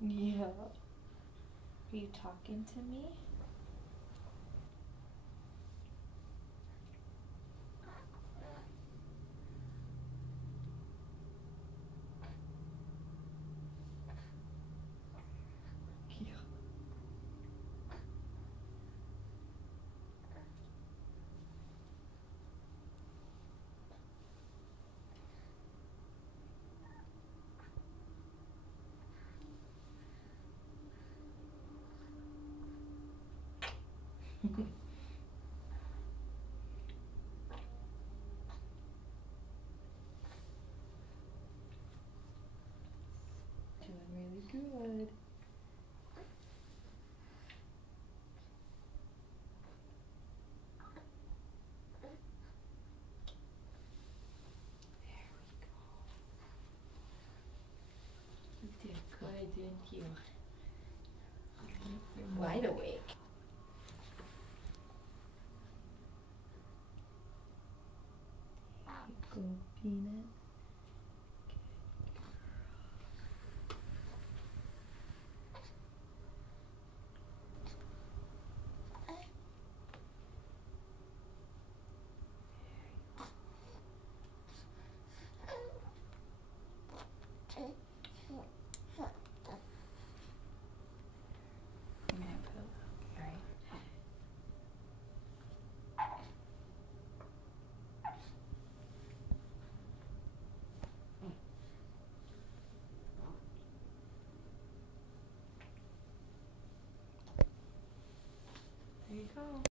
Yeah. Are you talking to me? Yeah. Doing really good. There we go. You did good, didn't you? You're wide awake. There you go, Peanut. I'm gonna put a little, right? There you go.